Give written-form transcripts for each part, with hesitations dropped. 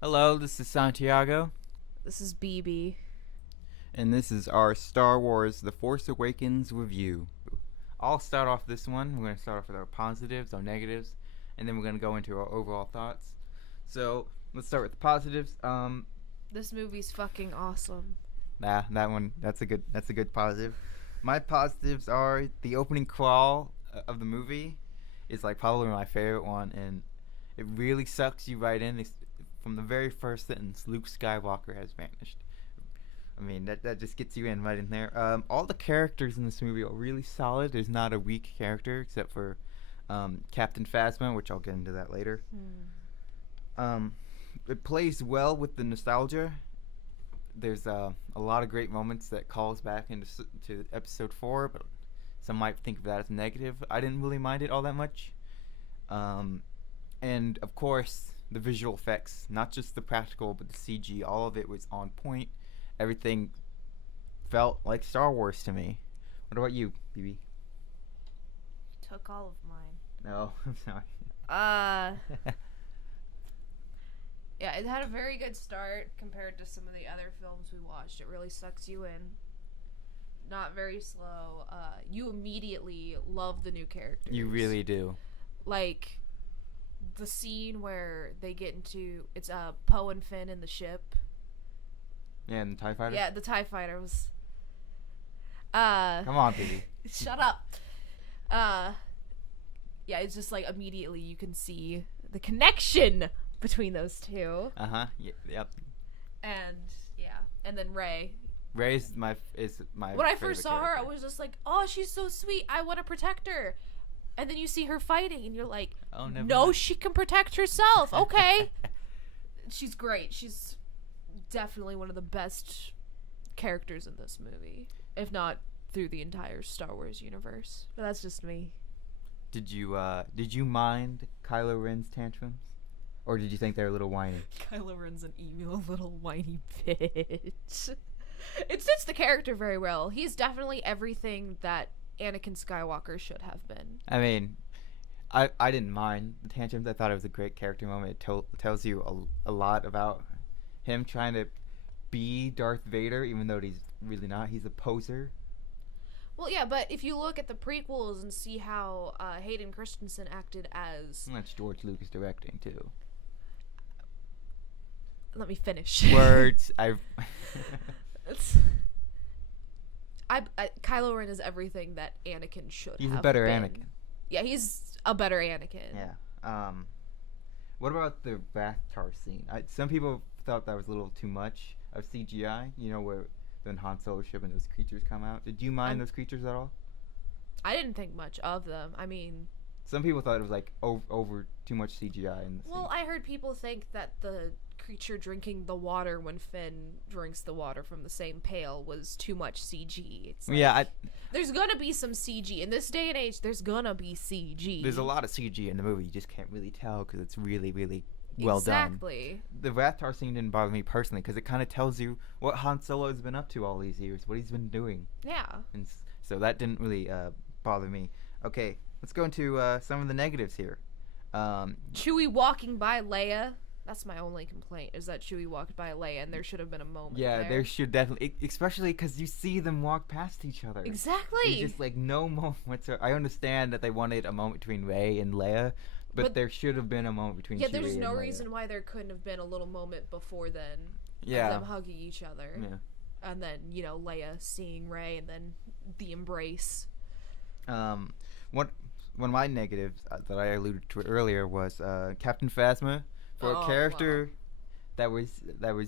Hello, this is Santiago, This is BB. and this is our Star Wars The Force Awakens review. I'll start off this one. We're going to start off with our positives, our negatives, and then we're going to go into our overall thoughts. So, let's start with the positives. This movie's fucking awesome. That's a good positive. My positives are the opening crawl of the movie is like probably my favorite one, and it really sucks you right in. From the very first sentence, Luke Skywalker has vanished. I mean, that just gets you in right in there. All the characters in this movie are really solid. There's not a weak character except for Captain Phasma, which I'll get into that later. It plays well with the nostalgia. There's a lot of great moments that calls back into to episode 4, but some might think of that as negative. I didn't really mind it all that much. And of course, the visual effects, not just the practical, but the CG, all of it was on point. Everything felt like Star Wars to me. What about you, BB? Took all of mine. No, I'm sorry. Yeah, it had a very good start compared to some of the other films we watched. It really sucks you in. Not very slow. You immediately love the new characters. You really do. Like, the scene where they get into... It's Poe and Finn in the ship. Yeah, and the TIE Fighter? Yeah, the TIE Fighter was... Come on, BB. Shut up. Yeah, it's just like immediately you can see the connection between those two. Yep. And yeah, and then Rey. Rey's my When I first saw her, I was just like, "Oh, she's so sweet. I want to protect her." And then you see her fighting, and you're like, "Oh, never no, mind. she can protect herself." Okay. She's great. She's definitely one of the best characters in this movie, if not through the entire Star Wars universe. But that's just me. Did you mind Kylo Ren's tantrums? Or did you think they were a little whiny? Kylo Ren's an evil little whiny bitch. It fits the character very well. He's definitely everything that Anakin Skywalker should have been. I mean, I didn't mind the tantrums. I thought it was a great character moment. It tells you a lot about him trying to be Darth Vader, even though he's really not. He's a poser. Well, yeah, but if you look at the prequels and see how Hayden Christensen acted as... And that's George Lucas directing, too. Let me finish. Words. Kylo Ren is everything that Anakin should have been. He's a better Anakin. Yeah, he's a better Anakin. Yeah. What about the Vathtar scene? Some people thought that was a little too much of CGI. You know, where when Han Solo ship and those creatures come out. Did you mind those creatures at all? I didn't think much of them. I mean... Some people thought it was like over too much CGI in the scene. Well, I heard people think that the creature drinking the water when Finn drinks the water from the same pail was too much CG. It's like, there's gonna be some CG in this day and age. There's gonna be CG. There's a lot of CG in the movie. You just can't really tell because it's really, really well done. Exactly. The Vathtar scene didn't bother me personally because it kind of tells you what Han Solo has been up to all these years, what he's been doing. Yeah. And so that didn't really bother me. Okay, let's go into some of the negatives here. Chewie walking by Leia. That's my only complaint, is that Chewie walked by Leia, and there should have been a moment there should definitely... Especially because you see them walk past each other. Exactly. There's just, like, no moment whatsoever. I understand that they wanted a moment between Rey and Leia, but there should have been a moment between Chewie and Leia. Yeah, there's no reason why there couldn't have been a little moment before then. Yeah. Of them hugging each other. Yeah. And then, Leia seeing Rey, and then the embrace. One of my negatives that I alluded to earlier was Captain Phasma. For a character that was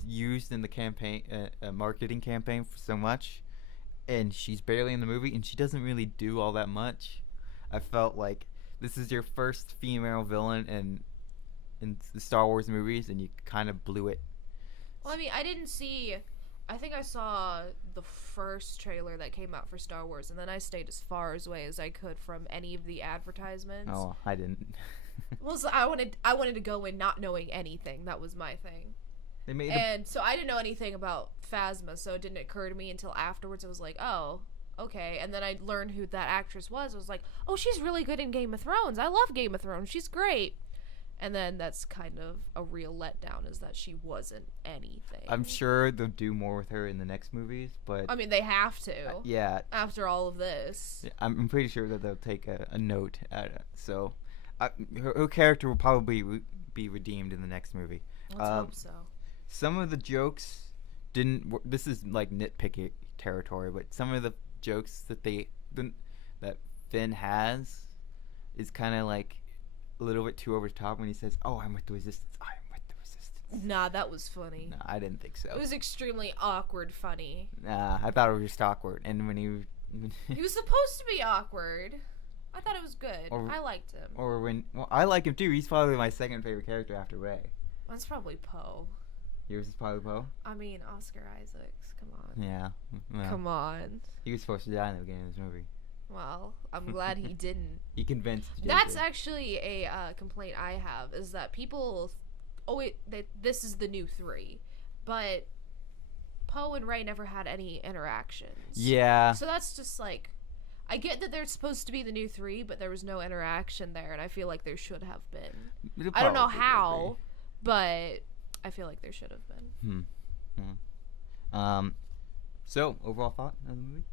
used in the campaign, marketing campaign for so much, and she's barely in the movie, and she doesn't really do all that much. I felt like this is your first female villain in the Star Wars movies, and you kind of blew it. Well, I mean, I think I saw the first trailer that came out for Star Wars, and then I stayed as far away as I could from any of the advertisements. Oh, I didn't. Well, so I wanted to go in not knowing anything. That was my thing. So I didn't know anything about Phasma, so it didn't occur to me until afterwards. I was like, oh, okay. And then I learned who that actress was. I was like, oh, she's really good in Game of Thrones. I love Game of Thrones. She's great. And then that's kind of a real letdown, is that she wasn't anything. I'm sure they'll do more with her in the next movies, but I mean, they have to. yeah, After all of this. I'm pretty sure that they'll take a note at it. So her character will probably be redeemed in the next movie. Let's hope so. Some of the jokes didn't. This is like nitpicky territory, but some of the jokes that that Finn has is kind of like a little bit too over the top when he says, "Oh, I'm with the resistance. I'm with the resistance." Nah, that was funny. No, I didn't think so. It was extremely awkward funny. Nah, I thought it was just awkward. And when he He was supposed to be awkward. I thought it was good. I liked him. I like him too. He's probably my second favorite character after Rey. That's probably Poe. Yours is probably Poe? I mean, Oscar Isaacs. Come on. Yeah. Well, Come on. he was supposed to die in the beginning of this movie. Well, I'm glad he didn't. He convinced JJ. That's actually a complaint I have, is that people that this is the new 3, but Poe and Rey never had any interactions. Yeah. So that's just like, I get that they're supposed to be the new 3, but there was no interaction there, and I feel like there should have been. I don't know how, but I feel like there should have been. So overall thought of the movie?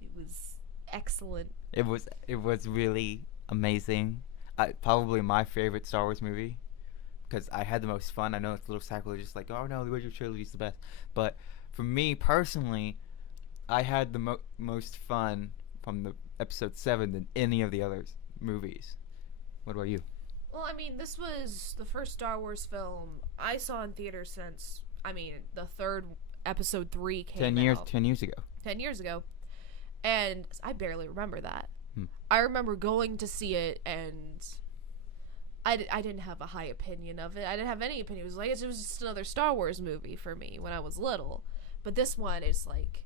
It was excellent. It was really amazing. Probably my favorite Star Wars movie because I had the most fun. I know it's a little sacrilegious, like, oh no, the original trilogy is the best, but for me personally, I had the most fun from the episode 7 than any of the other movies. What about you? Well, I mean, this was the first Star Wars film I saw in theaters since, the third episode 3 came out. 10 years ago. 10 years ago. And I barely remember that. I remember going to see it, and I didn't have a high opinion of it. I didn't have any opinion. It was like, it was just another Star Wars movie for me when I was little. But this one is like,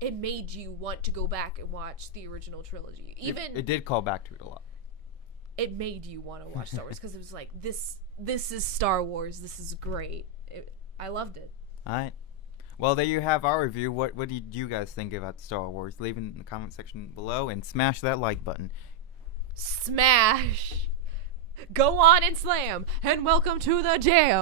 it made you want to go back and watch the original trilogy. It did call back to it a lot. It made you want to watch Star Wars because it was like, this is Star Wars. This is great. I loved it. All right. Well, there you have our review. What did you guys think about Star Wars? Leave in the comment section below and smash that like button. Smash! Go on and slam! And welcome to the jam!